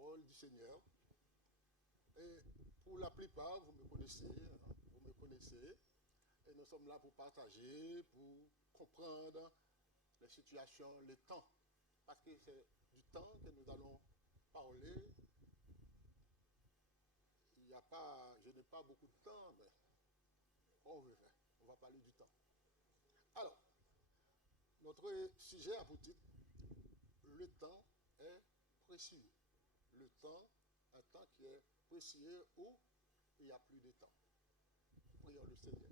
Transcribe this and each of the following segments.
parole du Seigneur. Et pour la plupart, vous me connaissez, et nous sommes là pour partager, pour comprendre les situations, le temps, parce que c'est du temps que nous allons parler. Je n'ai pas beaucoup de temps, mais on veut faire. On va parler du temps. Alors, notre sujet a pour titre, le temps est précieux. Le temps, un temps qui est précieux où il n'y a plus de temps. Prions le Seigneur.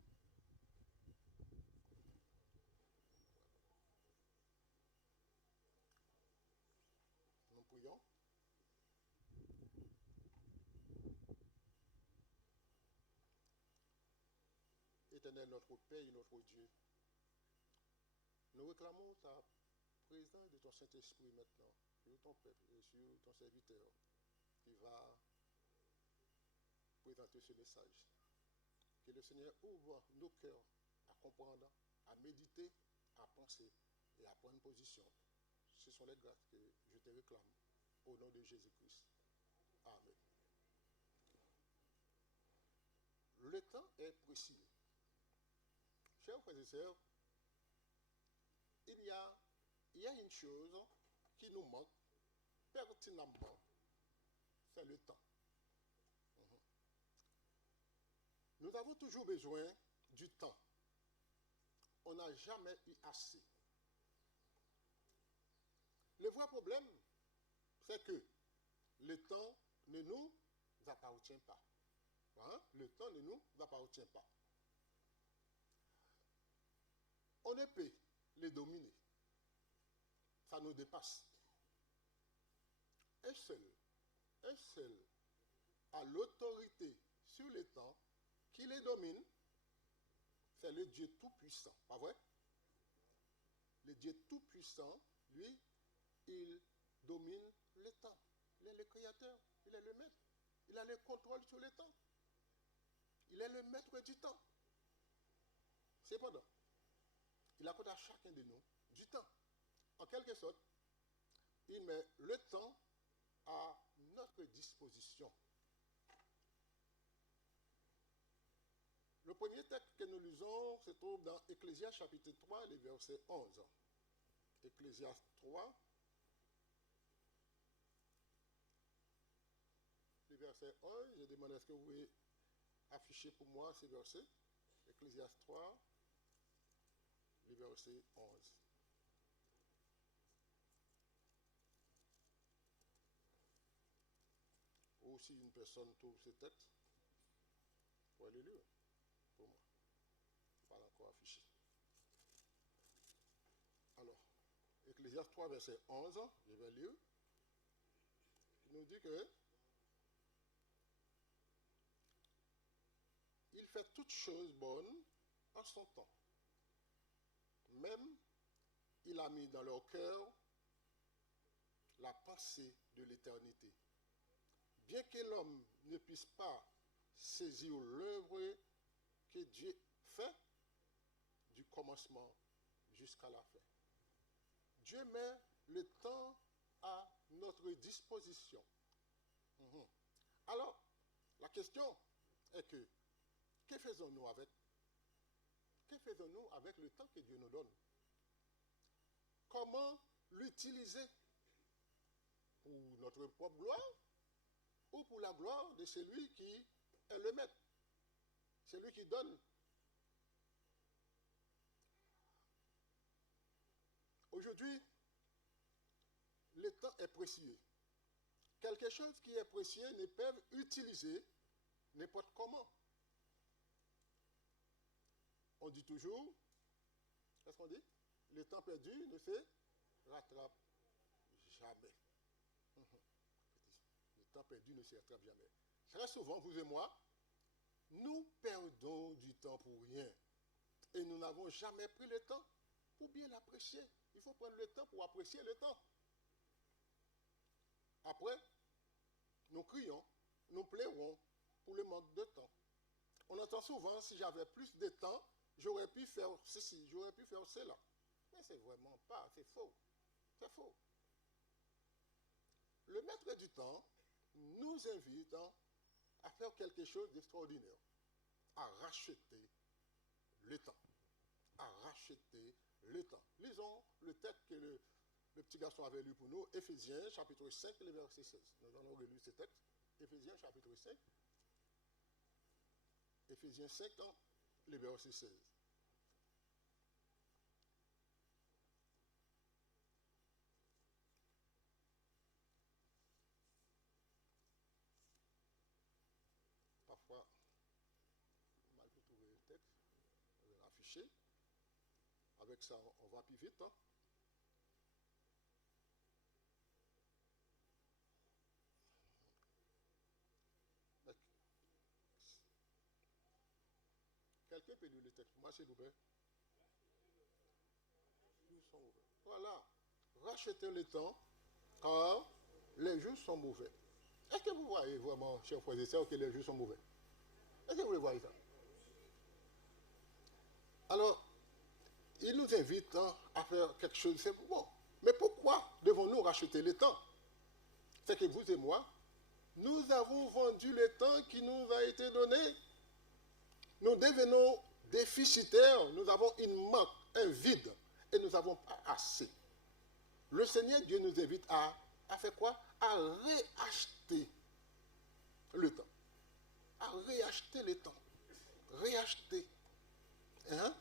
Nous prions. Éternel, notre Père et notre Dieu, nous réclamons ta présence de ton Saint-Esprit maintenant sur ton peuple et sur ton serviteur qui va présenter ce message. Que le Seigneur ouvre nos cœurs à comprendre, à méditer, à penser et à prendre position. Ce sont les grâces que je te réclame au nom de Jésus-Christ. Amen. Le temps est précieux. Chers frères et sœurs, il y a une chose qui nous manque pertinemment, c'est le temps. Nous avons toujours besoin du temps. On n'a jamais eu assez. Le vrai problème, c'est que le temps ne nous appartient pas. Le temps ne nous appartient pas. On ne peut les dominer. Ça nous dépasse. Un seul a l'autorité sur le temps qui les domine, c'est le Dieu Tout-Puissant. Pas vrai? Le Dieu Tout-Puissant, lui, il domine le temps. Il est le créateur, il est le maître. Il a le contrôle sur le temps. Il est le maître du temps. Cependant, il accorde à chacun de nous du temps. En quelque sorte, il met le temps à notre disposition. Le premier texte que nous lisons se trouve dans Ecclésiaste chapitre 3, le verset 11. Ecclésiaste 3, le verset 11. Je demande est-ce que vous pouvez afficher pour moi ces versets. Ecclésiaste 3, le verset 11. Ou si une personne trouve ce texte, vous pouvez le lire pour moi. Pas encore affiché. Alors, Ecclésiaste 3, verset 11, je vais lire. Il nous dit que il fait toutes choses bonnes en son temps. Même, il a mis dans leur cœur la pensée de l'éternité. Bien que l'homme ne puisse pas saisir l'œuvre que Dieu fait du commencement jusqu'à la fin. Dieu met le temps à notre disposition. Alors, la question est que faisons-nous avec? Que faisons-nous avec le temps que Dieu nous donne? Comment l'utiliser pour notre propre gloire ou pour la gloire de celui qui est le maître, celui qui donne? Aujourd'hui, le temps est précieux. Quelque chose qui est précieux ne peut utiliser n'importe comment. On dit toujours, qu'est-ce qu'on dit? Le temps perdu ne se rattrape jamais. Le temps perdu ne se rattrape jamais. Très souvent, vous et moi, nous perdons du temps pour rien. Et nous n'avons jamais pris le temps pour bien l'apprécier. Il faut prendre le temps pour apprécier le temps. Après, nous crions, nous pleurons pour le manque de temps. On entend souvent, si j'avais plus de temps, j'aurais pu faire ceci, j'aurais pu faire cela. Mais c'est vraiment pas, c'est faux. C'est faux. Le maître du temps, nous invite à faire quelque chose d'extraordinaire, à racheter le temps. À racheter le temps. Lisons le texte que le petit garçon avait lu pour nous, Éphésiens chapitre 5, le verset 16. Nous allons relire ce texte. Éphésiens chapitre 5. Éphésiens 5, le verset 16. Parfois, mal pour trouver le texte, on va l'afficher. Avec ça, on va plus vite. Quelqu'un peut lire le texte. Moi, s'il vous plaît. Voilà. Rachetez le temps, car les jours sont mauvais. Est-ce que vous voyez vraiment, chers frères et sœurs, que les jours sont mauvais? Est-ce que vous le voyez ça? Alors, il nous invite à faire quelque chose de simple. Bon, mais pourquoi devons-nous racheter le temps? C'est que vous et moi, nous avons vendu le temps qui nous a été donné. Nous devenons déficitaires, nous avons une manque, un vide, et nous n'avons pas assez. Le Seigneur Dieu nous invite à faire quoi? À réacheter le temps. À réacheter le temps. Réacheter. Hein?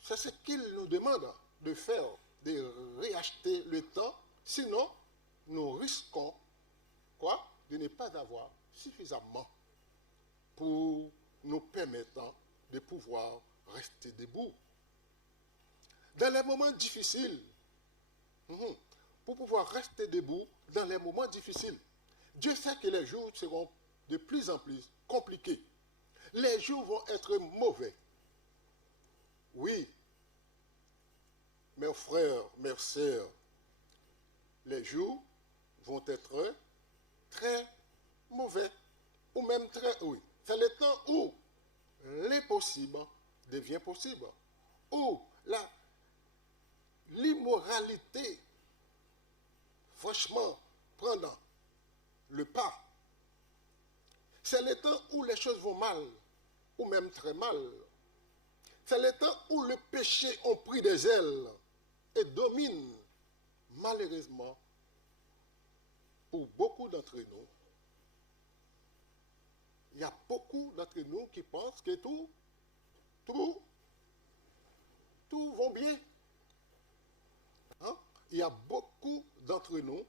C'est ce qu'il nous demande de faire, de réacheter le temps. Sinon, nous risquons quoi? De ne pas avoir suffisamment pour nous permettre de pouvoir rester debout. Dans les moments difficiles, pour pouvoir rester debout dans les moments difficiles, Dieu sait que les jours seront de plus en plus compliqués. Les jours vont être mauvais. Oui, mes frères, mes sœurs, les jours vont être très mauvais, ou même très, oui. C'est le temps où l'impossible devient possible, où l'immoralité, franchement, prend le pas. C'est le temps où les choses vont mal, ou même très mal. C'est le temps où le péché a pris des ailes et domine, malheureusement, pour beaucoup d'entre nous. Il y a beaucoup d'entre nous qui pensent que tout va bien. Hein? Il y a beaucoup d'entre nous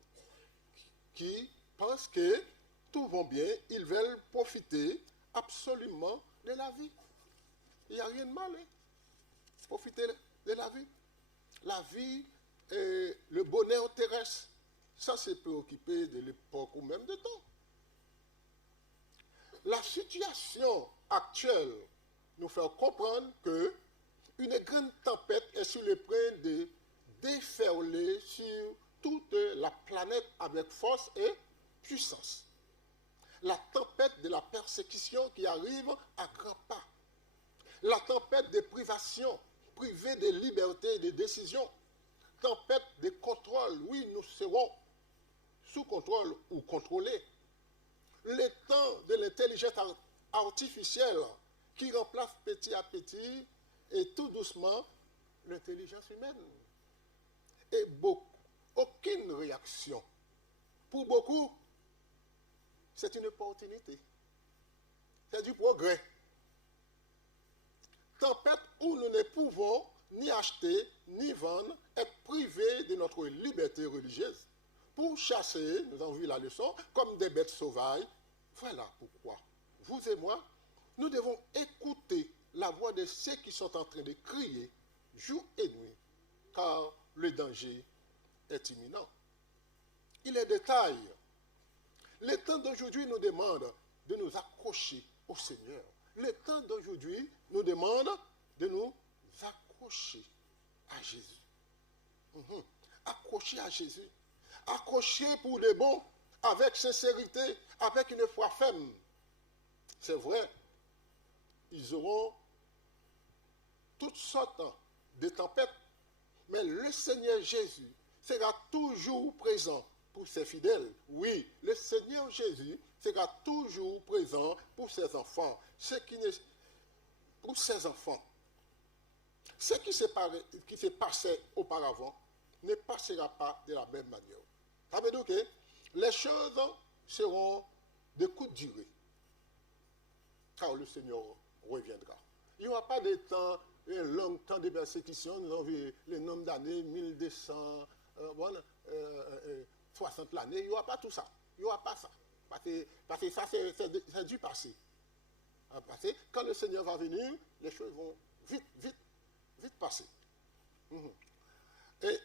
qui pensent que tout va bien, ils veulent profiter absolument de la vie. Il n'y a rien de mal, hein? Profiter de la vie. La vie et le bonheur terrestre, ça c'est préoccupé de l'époque ou même de temps. La situation actuelle nous fait comprendre que une grande tempête est sur le point de déferler sur toute la planète avec force et puissance. La tempête de la persécution qui arrive à grands pas. La tempête de privation, privée de liberté et de décision. Tempête de contrôle, oui, nous serons sous contrôle ou contrôlés. Le temps de l'intelligence artificielle qui remplace petit à petit et tout doucement l'intelligence humaine. Et aucune réaction. Pour beaucoup, c'est une opportunité. C'est du progrès. Tempête où nous ne pouvons ni acheter, ni vendre, être privés de notre liberté religieuse. Pour chasser, nous avons vu la leçon, comme des bêtes sauvages. Voilà pourquoi, vous et moi, nous devons écouter la voix de ceux qui sont en train de crier jour et nuit, car le danger est imminent. Il est de taille. Le temps d'aujourd'hui nous demande de nous accrocher au Seigneur. Le temps d'aujourd'hui nous demande de nous accrocher à Jésus. Accrocher à Jésus. Accrocher pour le bon, avec sincérité, avec une foi ferme. C'est vrai, ils auront toutes sortes de tempêtes, mais le Seigneur Jésus, sera toujours présent pour ses fidèles. Oui, le Seigneur Jésus sera toujours présent pour ses enfants. Pour ses enfants. Ce qui s'est passé auparavant ne passera pas de la même manière. Ça veut dire que les choses seront de courte durée, car le Seigneur reviendra. Il n'y aura pas de temps, un long temps de persécution. Nous avons vu le nombre d'années, 1260 l'année. Il n'y aura pas tout ça. Il n'y aura pas ça. Parce que ça, c'est du passé. Quand le Seigneur va venir, les choses vont vite passer. Et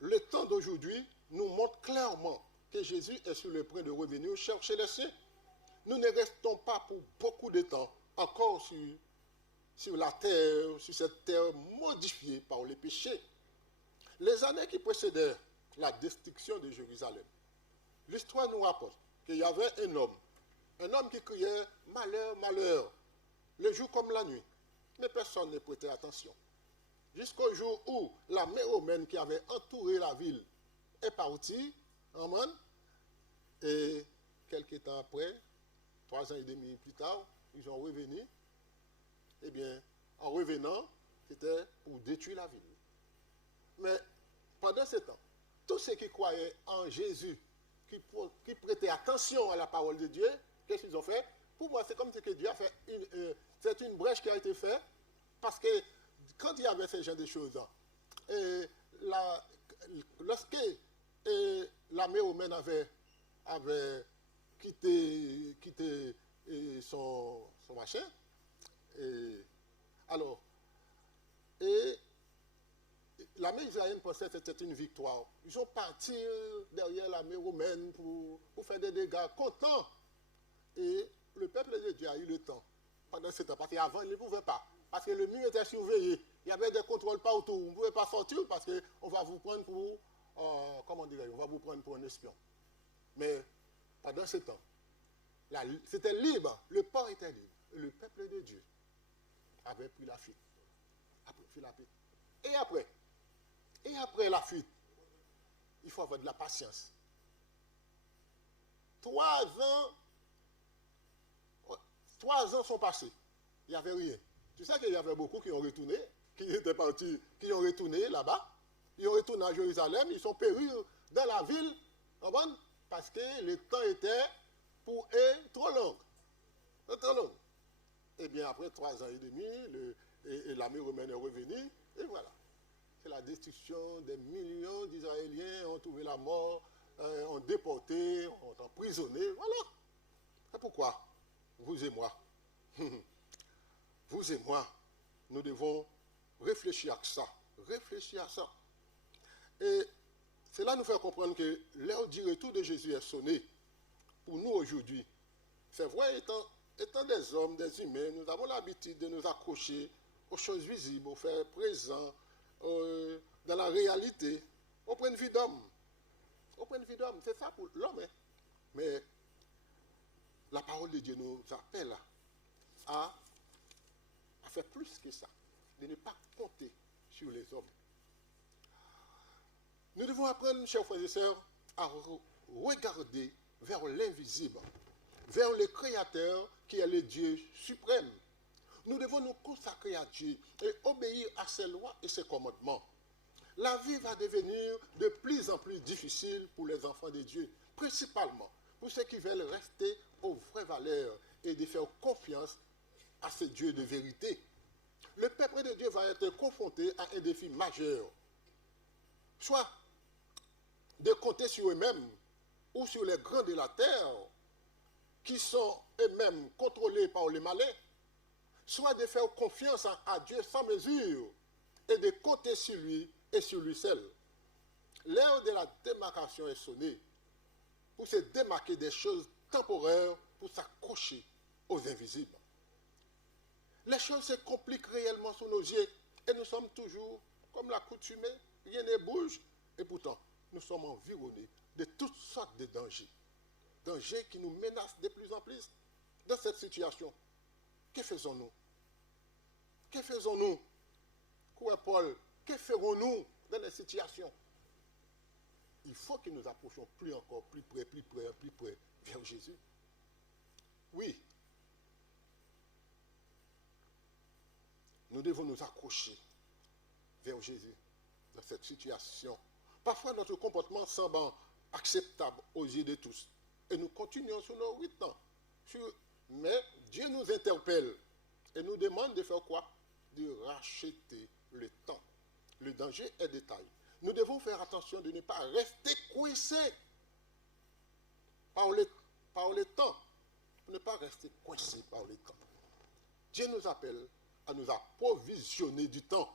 le temps d'aujourd'hui nous montre clairement que Jésus est sur le point de revenir chercher les siens. Nous ne restons pas pour beaucoup de temps encore sur la terre, sur cette terre modifiée par les péchés. Les années qui précédaient la destruction de Jérusalem, l'histoire nous rapporte qu'il y avait un homme qui criait « Malheur, malheur », le jour comme la nuit. Mais personne ne prêtait attention. Jusqu'au jour où l'armée romaine qui avait entouré la ville est partie, amen, et quelques temps après, 3 ans et demi plus tard, ils ont revenu. Eh bien, en revenant, c'était pour détruire la ville. Mais pendant ce temps, tous ceux qui croyaient en Jésus, qui prêtaient attention à la parole de Dieu, qu'est-ce qu'ils ont fait? Pour moi, c'est comme si que Dieu a fait c'est une brèche qui a été faite, parce que quand il y avait ce genre de choses, lorsque l'armée romaine avait quitté son machin, alors, l'armée israélienne pensait que c'était une victoire. Ils sont partis derrière l'armée romaine pour faire des dégâts, contents. Et le peuple de Dieu a eu le temps pendant ce temps, parce qu'avant, il ne pouvait pas. Parce que le mur était surveillé. Il y avait des contrôles partout. Vous ne pouvez pas sortir parce qu'on va vous prendre pour, comment dirais-je, on va vous prendre pour un espion. Mais pendant ce temps, c'était libre. Le port était libre. Et le peuple de Dieu avait pris la fuite. Et après la fuite, il faut avoir de la patience. 3 ans sont passés. Il n'y avait rien. Tu sais qu'il y avait beaucoup qui ont retourné, qui étaient partis, qui ont retourné là-bas. Ils ont retourné à Jérusalem, ils sont pérus dans la ville, parce que le temps était pour eux trop long. Trop long. Et bien après 3 ans et demi, l'armée romaine est revenue, et voilà. C'est la destruction des millions d'Israéliens, ont trouvé la mort, ont déporté, ont emprisonné, voilà. C'est pourquoi vous et moi, vous et moi, nous devons réfléchir à ça. Réfléchir à ça. Et cela nous fait comprendre que l'heure du retour de Jésus est sonnée pour nous aujourd'hui. C'est vrai, étant des hommes, des humains, nous avons l'habitude de nous accrocher aux choses visibles, aux faits présents, dans la réalité, au point de vue d'homme. Au point de vue d'homme, c'est ça pour l'homme. Hein. Mais la parole de Dieu nous appelle à faire plus que ça, de ne pas compter sur les hommes. Nous devons apprendre, chers frères et sœurs, à regarder vers l'invisible, vers le Créateur qui est le Dieu suprême. Nous devons nous consacrer à Dieu et obéir à ses lois et ses commandements. La vie va devenir de plus en plus difficile pour les enfants de Dieu, principalement pour ceux qui veulent rester aux vraies valeurs et de faire confiance à ce Dieu de vérité. Le peuple de Dieu va être confronté à un défi majeur, soit de compter sur eux-mêmes ou sur les grands de la terre qui sont eux-mêmes contrôlés par les malins, soit de faire confiance à Dieu sans mesure et de compter sur lui et sur lui seul. L'heure de la démarcation est sonnée pour se démarquer des choses temporaires pour s'accrocher aux invisibles. Les choses se compliquent réellement sous nos yeux et nous sommes toujours comme l'accoutumée, rien ne bouge et pourtant nous sommes environnés de toutes sortes de dangers. Dangers qui nous menacent de plus en plus. Dans cette situation, que faisons-nous? Que faisons-nous? Quoi, Paul, que ferons-nous dans les situations? Il faut que nous approchions plus encore, plus près vers Jésus. Oui. Nous devons nous accrocher vers Jésus dans cette situation. Parfois, notre comportement semble acceptable aux yeux de tous. Et nous continuons sur nos rythmes. Mais Dieu nous interpelle et nous demande de faire quoi? De racheter le temps. Le danger est de taille. Nous devons faire attention de ne pas rester coincés par le temps. Ne pas rester coincés par le temps. Dieu nous appelle à nous approvisionner du temps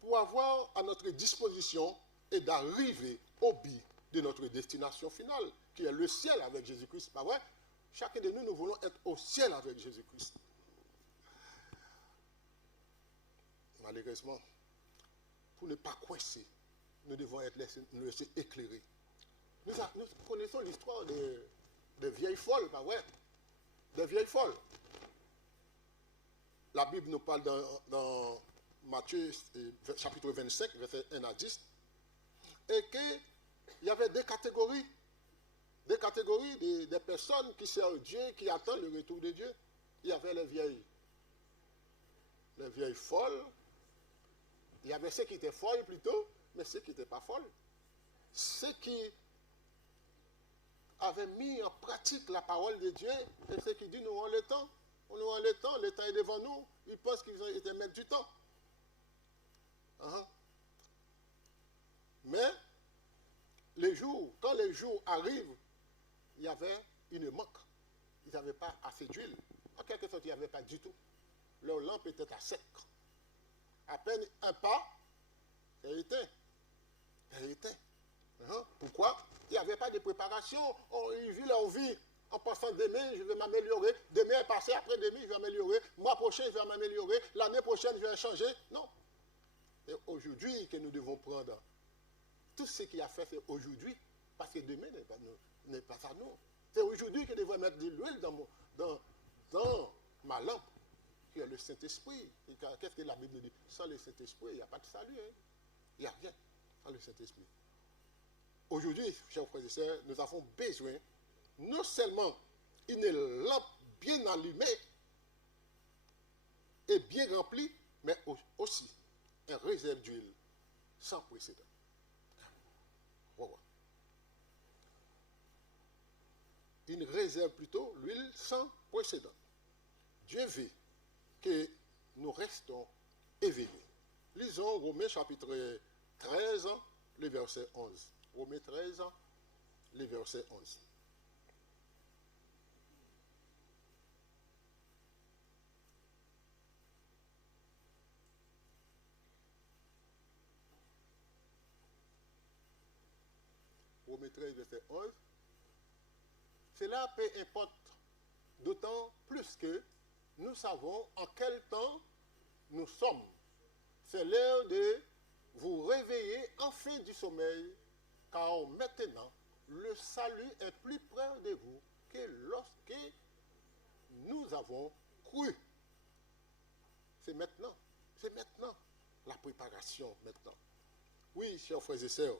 pour avoir à notre disposition et d'arriver au but de notre destination finale, qui est le ciel avec Jésus-Christ. Pas vrai? Chacun de nous, nous voulons être au ciel avec Jésus-Christ. Malheureusement, pour ne pas coincer, nous devons nous laisser éclairer. Nous connaissons l'histoire de vieilles folles, pas vrai? De vieilles folles. La Bible nous parle dans Matthieu chapitre 25, verset 1 à 10, et qu'il y avait deux catégories des personnes qui servent Dieu, qui attendent le retour de Dieu. Il y avait les vieilles folles. Il y avait ceux qui étaient folles plutôt, mais ceux qui n'étaient pas folles. Ceux qui avaient mis en pratique la parole de Dieu, et ceux qui disent nous avons le temps. On aura le temps est devant nous. Ils pensent qu'ils ont été mettre du temps. Mais quand les jours arrivent, il y avait une manque. Ils n'avaient pas assez d'huile. En quelque sorte, il n'y avait pas du tout. Leur lampe était à sec. À peine un pas, elle était. Pourquoi? Il n'y avait pas de préparation. Ils vivent leur vie en pensant demain, je vais m'améliorer. Demain est passé, après demain, je vais m'améliorer. Mois prochain, je vais m'améliorer. L'année prochaine, je vais changer. Non. Et aujourd'hui que nous devons prendre tout ce qu'il a fait, c'est aujourd'hui. Parce que demain n'est pas à nous. C'est aujourd'hui que je devrais mettre de l'huile dans ma lampe, qui est le Saint-Esprit. Qu'est-ce que la Bible dit? Sans le Saint-Esprit, il n'y a pas de salut. Il n'y a rien sans le Saint-Esprit. Aujourd'hui, chers frères et sœurs, nous avons besoin non seulement une lampe bien allumée et bien remplie, mais aussi un réserve d'huile sans précédent. Voilà. Une réserve plutôt, l'huile sans précédent. Dieu veut que nous restons éveillés. Lisons Romains chapitre 13, le verset 11. Romains 13, le verset 11. Romains 13, verset 11. Cela peu importe, d'autant plus que nous savons en quel temps nous sommes. C'est l'heure de vous réveiller enfin du sommeil, car maintenant, le salut est plus près de vous que lorsque nous avons cru. C'est maintenant la préparation maintenant. Oui, chers frères et sœurs,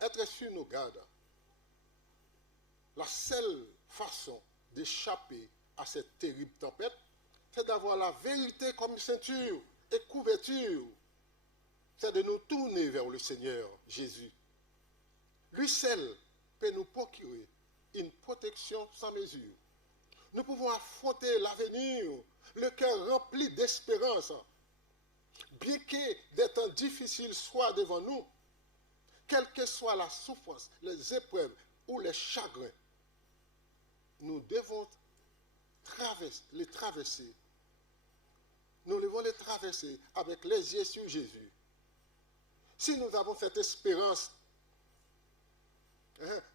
être sur nos gardes, la seule façon d'échapper à cette terrible tempête, c'est d'avoir la vérité comme ceinture et couverture. C'est de nous tourner vers le Seigneur Jésus. Lui seul peut nous procurer une protection sans mesure. Nous pouvons affronter l'avenir, le cœur rempli d'espérance. Bien que des temps difficiles soient devant nous, quelle que soit la souffrance, les épreuves ou les chagrins, nous devons les traverser. Nous devons les traverser avec les yeux sur Jésus. Si nous avons cette espérance,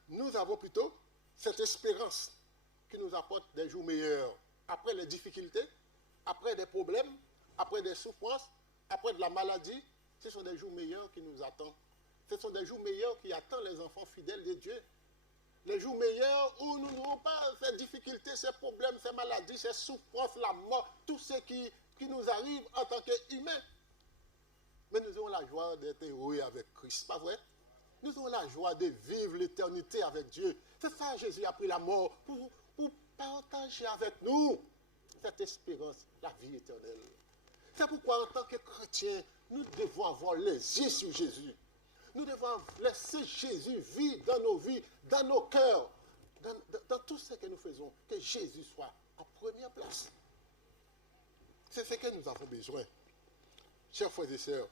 nous avons plutôt cette espérance qui nous apporte des jours meilleurs. Après les difficultés, après des problèmes, après des souffrances, après de la maladie, ce sont des jours meilleurs qui nous attendent. Ce sont des jours meilleurs qui attendent les enfants fidèles de Dieu. Les jours meilleurs où nous n'aurons pas ces difficultés, ces problèmes, ces maladies, ces souffrances, la mort, tout ce qui nous arrive en tant qu'humains. Mais nous avons la joie d'être heureux avec Christ, pas vrai? Nous avons la joie de vivre l'éternité avec Dieu. C'est ça, Jésus a pris la mort pour partager avec nous cette espérance, la vie éternelle. C'est pourquoi, en tant que chrétiens, nous devons avoir les yeux sur Jésus. Nous devons laisser Jésus vivre dans nos vies, dans nos cœurs, dans tout ce que nous faisons, que Jésus soit en première place. C'est ce que nous avons besoin. Chers frères et sœurs,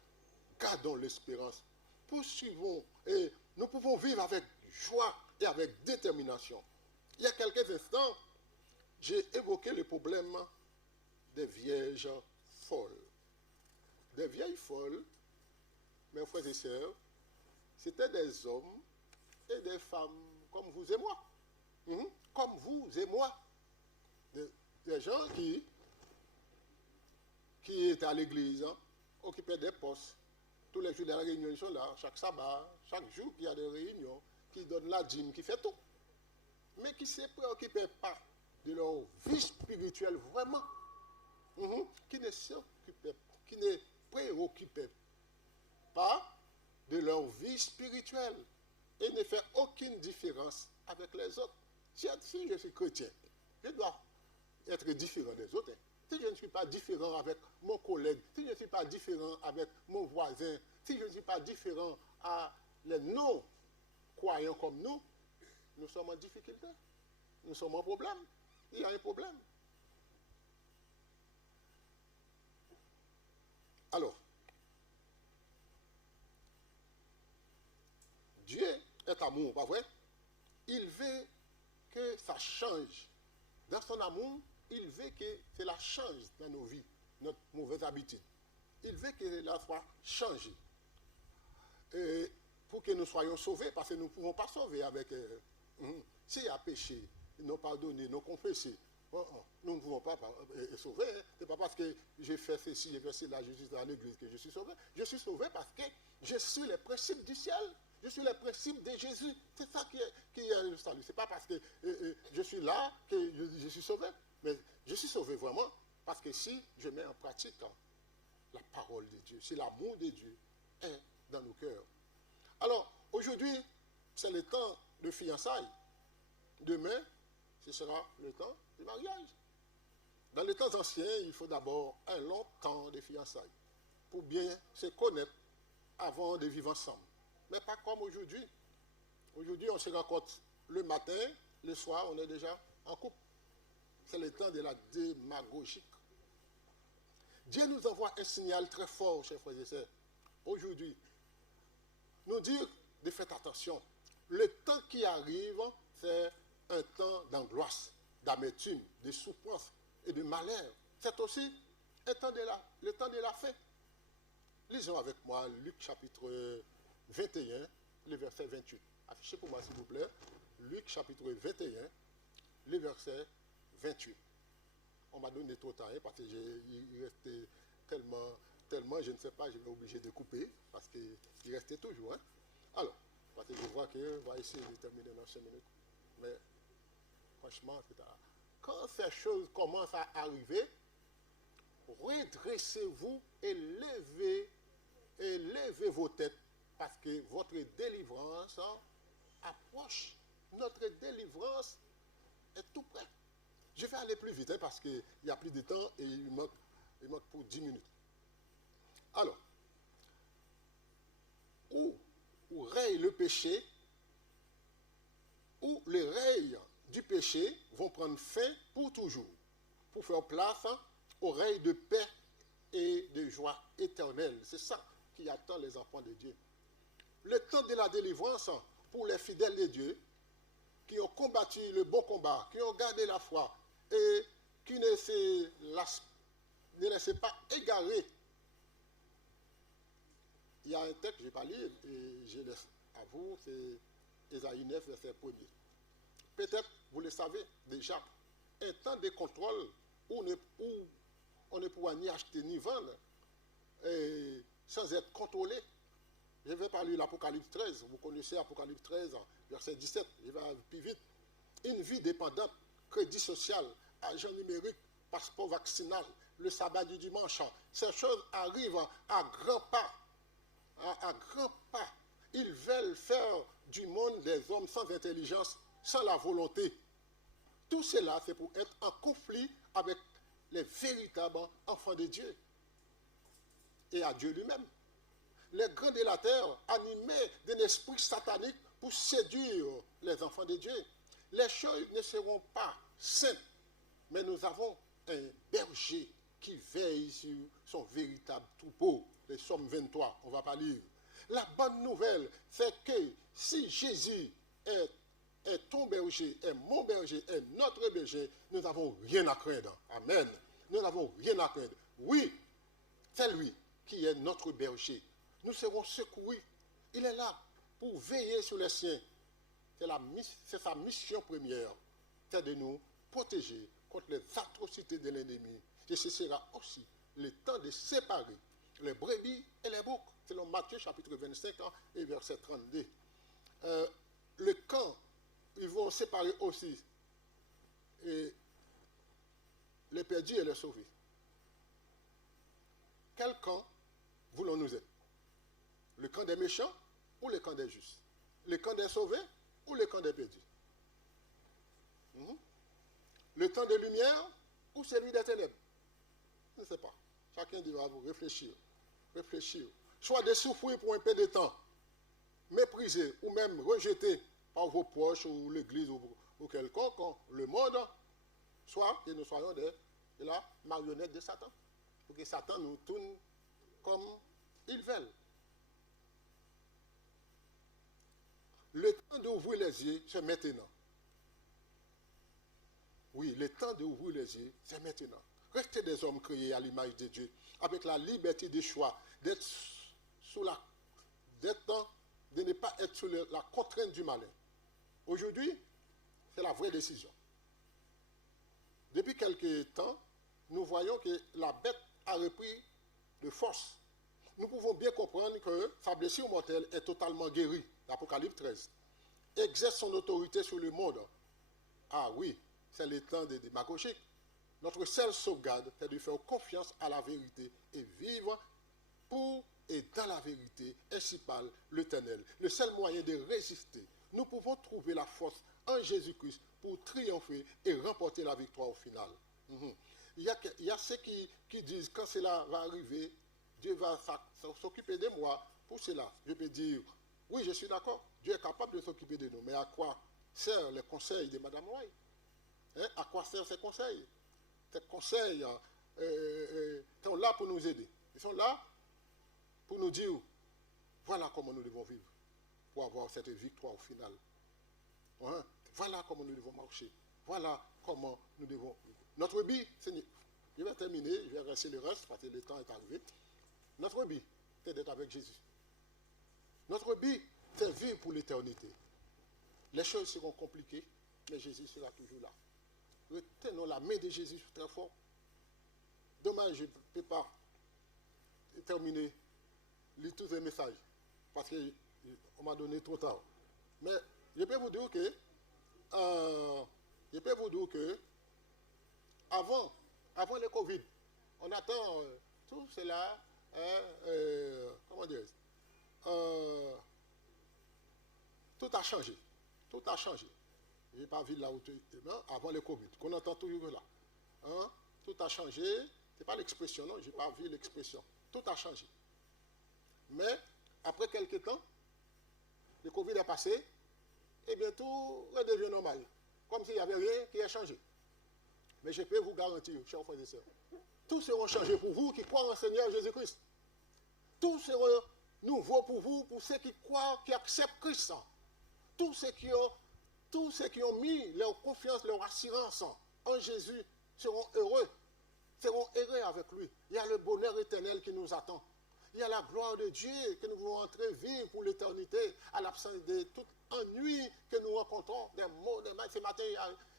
gardons l'espérance. Poursuivons et nous pouvons vivre avec joie et avec détermination. Il y a quelques instants, j'ai évoqué le problème des vierges folles. Des vieilles folles, mes frères et sœurs, c'était des hommes et des femmes comme vous et moi. Comme vous et moi. Des gens qui étaient à l'église, occupaient des postes. Tous les jours de la réunion, ils sont là, chaque sabbat, chaque jour qu'il y a des réunions, qui donnent la dîme, qui fait tout. Mais qui ne se préoccupaient pas de leur vie spirituelle vraiment. Qui ne préoccupaient pas de leur vie spirituelle et ne fait aucune différence avec les autres. Si je suis chrétien, je dois être différent des autres. Si je ne suis pas différent avec mon collègue, si je ne suis pas différent avec mon voisin, si je ne suis pas différent à les non-croyants comme nous, nous sommes en difficulté. Nous sommes en problème. Il y a un problème. Alors, Dieu est amour, pas vrai? Il veut que ça change. Dans son amour, il veut que cela change dans nos vies, notre mauvaise habitude. Il veut que cela soit changé. Et pour que nous soyons sauvés, parce que nous ne pouvons pas sauver avec... s'il y a péché, nous pardonner, nous confesser, nous ne pouvons pas sauver. Ce n'est pas parce que j'ai fait ceci, j'ai fait cela, je suis dans l'église que je suis sauvé. Je suis sauvé parce que je suis les principes du ciel. Je suis les principes de Jésus. C'est ça qui est le salut. Ce n'est pas parce que je suis là que je suis sauvé. Mais je suis sauvé vraiment parce que si je mets en pratique la parole de Dieu, si l'amour de Dieu est dans nos cœurs. Alors, aujourd'hui, c'est le temps de fiançailles. Demain, ce sera le temps du mariage. Dans les temps anciens, il faut d'abord un long temps de fiançailles pour bien se connaître avant de vivre ensemble. Mais pas comme aujourd'hui. Aujourd'hui, on se rencontre le matin, le soir, on est déjà en couple. C'est le temps de la démagogie. Dieu nous envoie un signal très fort, chers frères et sœurs. Aujourd'hui, nous dire de faire attention. Le temps qui arrive, c'est un temps d'angoisse, d'amertume, de souffrance et de malheur. C'est aussi le temps de la fin. Lisons avec moi Luc chapitre 21, le verset 28. Affichez pour moi s'il vous plaît. Luc chapitre 21, le verset 28. On m'a donné trop de temps parce qu'il restait tellement, je ne sais pas, je vais obligé de couper parce qu'il restait toujours. Alors, parce que je vois qu'on va essayer de terminer dans 5 minutes. Mais franchement, quand ces choses commencent à arriver, redressez-vous et levez vos têtes parce que votre délivrance approche. Notre délivrance est tout près. Je vais aller plus vite parce qu'il n'y a plus de temps et il manque pour 10 minutes. Alors, où règne le péché, où les règnes du péché vont prendre fin pour toujours, pour faire place aux règnes de paix et de joie éternelle. C'est ça qui attend les enfants de Dieu. Le temps de la délivrance pour les fidèles de Dieu, qui ont combattu le bon combat, qui ont gardé la foi et qui ne se laissent pas égarer. Il y a un texte que je n'ai pas lu et je laisse à vous, c'est Ésaïe 9, verset 1er. Peut-être, vous le savez déjà, un temps de contrôle où on ne pourra ni acheter ni vendre sans être contrôlé. Je vais parler de l'Apocalypse 13. Vous connaissez Apocalypse 13, verset 17. Je vais aller plus vite. Une vie dépendante, crédit social, agent numérique, passeport vaccinal, le sabbat du dimanche. Ces choses arrivent à grands pas à grands pas. Ils veulent faire du monde des hommes sans intelligence, sans la volonté. Tout cela, c'est pour être en conflit avec les véritables enfants de Dieu et à Dieu lui-même. Les grands délateurs animés d'un esprit satanique pour séduire les enfants de Dieu. Les choses ne seront pas saintes, mais nous avons un berger qui veille sur son véritable troupeau. Les Psaumes 23, on ne va pas lire. La bonne nouvelle, c'est que si Jésus est ton berger, est mon berger, est notre berger, nous n'avons rien à craindre. Amen. Nous n'avons rien à craindre. Oui, c'est lui qui est notre berger. Nous serons secourus. Il est là pour veiller sur les siens. C'est sa mission première, c'est de nous protéger contre les atrocités de l'ennemi. Et ce sera aussi le temps de séparer les brebis et les boucs. Selon Matthieu chapitre 25 et verset 32. Le camp, ils vont séparer aussi les perdus et les sauvés. Quel camp voulons-nous être? Le camp des méchants ou le camp des justes? Le camp des sauvés ou le camp des perdus? Le temps de lumière ou celui des ténèbres? Je ne sais pas. Chacun devra vous réfléchir. Réfléchir. Soit de souffrir pour un peu de temps, méprisé ou même rejeté par vos proches ou l'église ou quelconque, le monde, soit que nous soyons de la marionnette de Satan. Pour que Satan nous tourne comme il veut. Le temps d'ouvrir les yeux, c'est maintenant. Oui, le temps d'ouvrir les yeux, c'est maintenant. Restez des hommes créés à l'image de Dieu, avec la liberté de choix, de ne pas être sous la contrainte du malin. Aujourd'hui, c'est la vraie décision. Depuis quelque temps, nous voyons que la bête a repris de force. Nous pouvons bien comprendre que sa blessure mortelle est totalement guérie. L'Apocalypse 13. Exerce son autorité sur le monde. Ah oui, c'est le temps de démagogie. Notre seule sauvegarde, c'est de faire confiance à la vérité et vivre pour et dans la vérité, ainsi parle l'Éternel. Le seul moyen de résister, nous pouvons trouver la force en Jésus-Christ pour triompher et remporter la victoire au final. Il y a ceux qui disent, quand cela va arriver, Dieu va s'occuper de moi. Pour cela, je peux dire, oui, je suis d'accord, Dieu est capable de s'occuper de nous, mais à quoi servent les conseils de Mme Roy? À quoi servent ces conseils? Ces conseils sont là pour nous aider. Ils sont là pour nous dire, voilà comment nous devons vivre pour avoir cette victoire au final. Voilà comment nous devons marcher. Voilà comment nous devons vivre. Notre but, je vais terminer, je vais rester le reste parce que le temps est arrivé. Notre but, c'est d'être avec Jésus. Notre but, c'est vivre pour l'éternité. Les choses seront compliquées, mais Jésus sera toujours là. Retenons la main de Jésus très fort. Dommage, je ne peux pas terminer tous ces messages parce qu'on m'a donné trop tard. Mais je peux vous dire que avant le Covid, on attend tout cela, comment dire, tout a changé. Tout a changé. Je n'ai pas vu là où avant le Covid, qu'on entend toujours là. Tout a changé. Ce n'est pas l'expression, non, je n'ai pas vu l'expression. Tout a changé. Mais, après quelques temps, le Covid est passé, et bien tout redevient normal. Comme s'il n'y avait rien qui a changé. Mais je peux vous garantir, chers frères et sœurs, tout sera changé pour vous qui croient en Seigneur Jésus-Christ. Tout sera nouveau pour vous, pour ceux qui croient, qui acceptent Christ. Tous ceux qui ont mis leur confiance, leur assurance en Jésus seront heureux avec lui. Il y a le bonheur éternel qui nous attend. Il y a la gloire de Dieu que nous voulons entrer vivre pour l'éternité, à l'absence de tout ennui que nous rencontrons, des maux, des mal. Ce matin,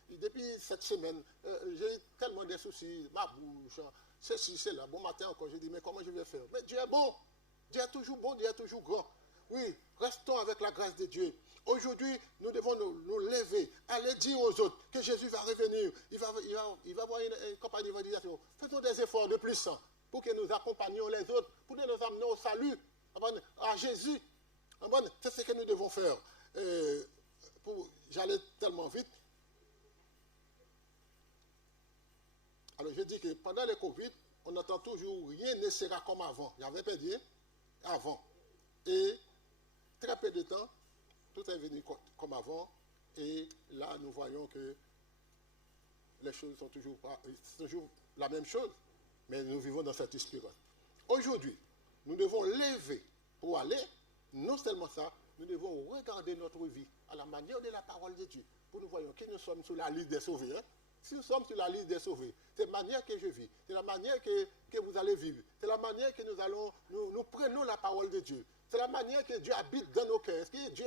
depuis cette semaine, j'ai eu tellement de soucis, ma bouche, ceci, cela. Bon matin encore, je dis, mais comment je vais faire? Mais Dieu est bon. Dieu est toujours bon, Dieu est toujours grand. Oui, restons avec la grâce de Dieu. Aujourd'hui, nous devons nous lever, aller dire aux autres que Jésus va revenir. Il va avoir une campagne d'évangélisation. Faisons des efforts de plus pour que nous accompagnions les autres, pour nous amener au salut. à Jésus. C'est ce que nous devons faire. J'allais tellement vite. Alors je dis que pendant le Covid, on entend toujours rien ne sera comme avant. Il y avait pas dit avant. Et très peu de temps, tout est venu comme avant. Et là, nous voyons que les choses sont toujours la même chose. Mais nous vivons dans cette spirale. Aujourd'hui, nous devons lever pour aller. Non seulement ça, nous devons regarder notre vie à la manière de la parole de Dieu. Pour nous voyons que nous sommes sur la liste des sauvés. Hein? Si nous sommes sur la liste des sauvés, c'est la manière que je vis, c'est la manière que vous allez vivre, c'est la manière que nous prenons la parole de Dieu, c'est la manière que Dieu habite dans nos cœurs. Est-ce que Dieu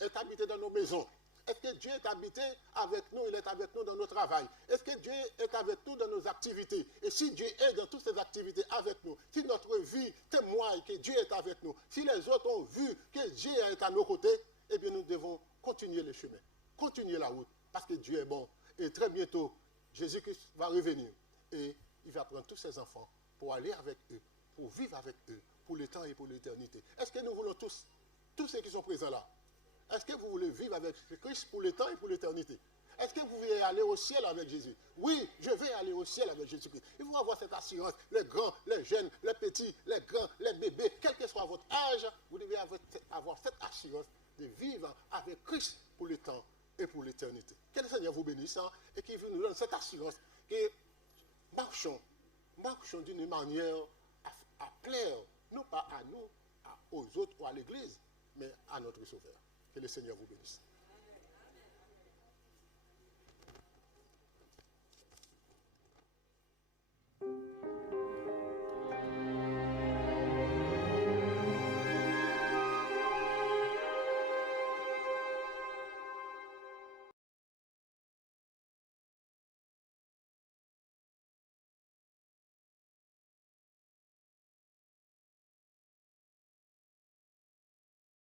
est habité dans nos maisons? Est-ce que Dieu est habité avec nous? Il est avec nous dans nos travail. Est-ce que Dieu est avec nous dans nos activités? Et si Dieu est dans toutes ces activités avec nous, si notre vie témoigne que Dieu est avec nous, si les autres ont vu que Dieu est à nos côtés, eh bien nous devons continuer le chemin, continuer la route, parce que Dieu est bon. Et très bientôt, Jésus-Christ va revenir et il va prendre tous ses enfants pour aller avec eux, pour vivre avec eux, pour le temps et pour l'éternité. Est-ce que nous voulons tous ceux qui sont présents là, est-ce que vous voulez vivre avec Christ pour le temps et pour l'éternité? Est-ce que vous voulez aller au ciel avec Jésus? Oui, je vais aller au ciel avec Jésus-Christ. Il faut avoir cette assurance, les grands, les jeunes, les petits, les grands, les bébés, quel que soit votre âge, vous devez avoir cette assurance de vivre avec Christ pour le temps et pour l'éternité. Que le Seigneur vous bénisse et qu'il nous donne cette assurance que marchons d'une manière à plaire, non pas à nous, aux autres ou à l'Église, mais à notre Sauveur. Que le Seigneur vous bénisse.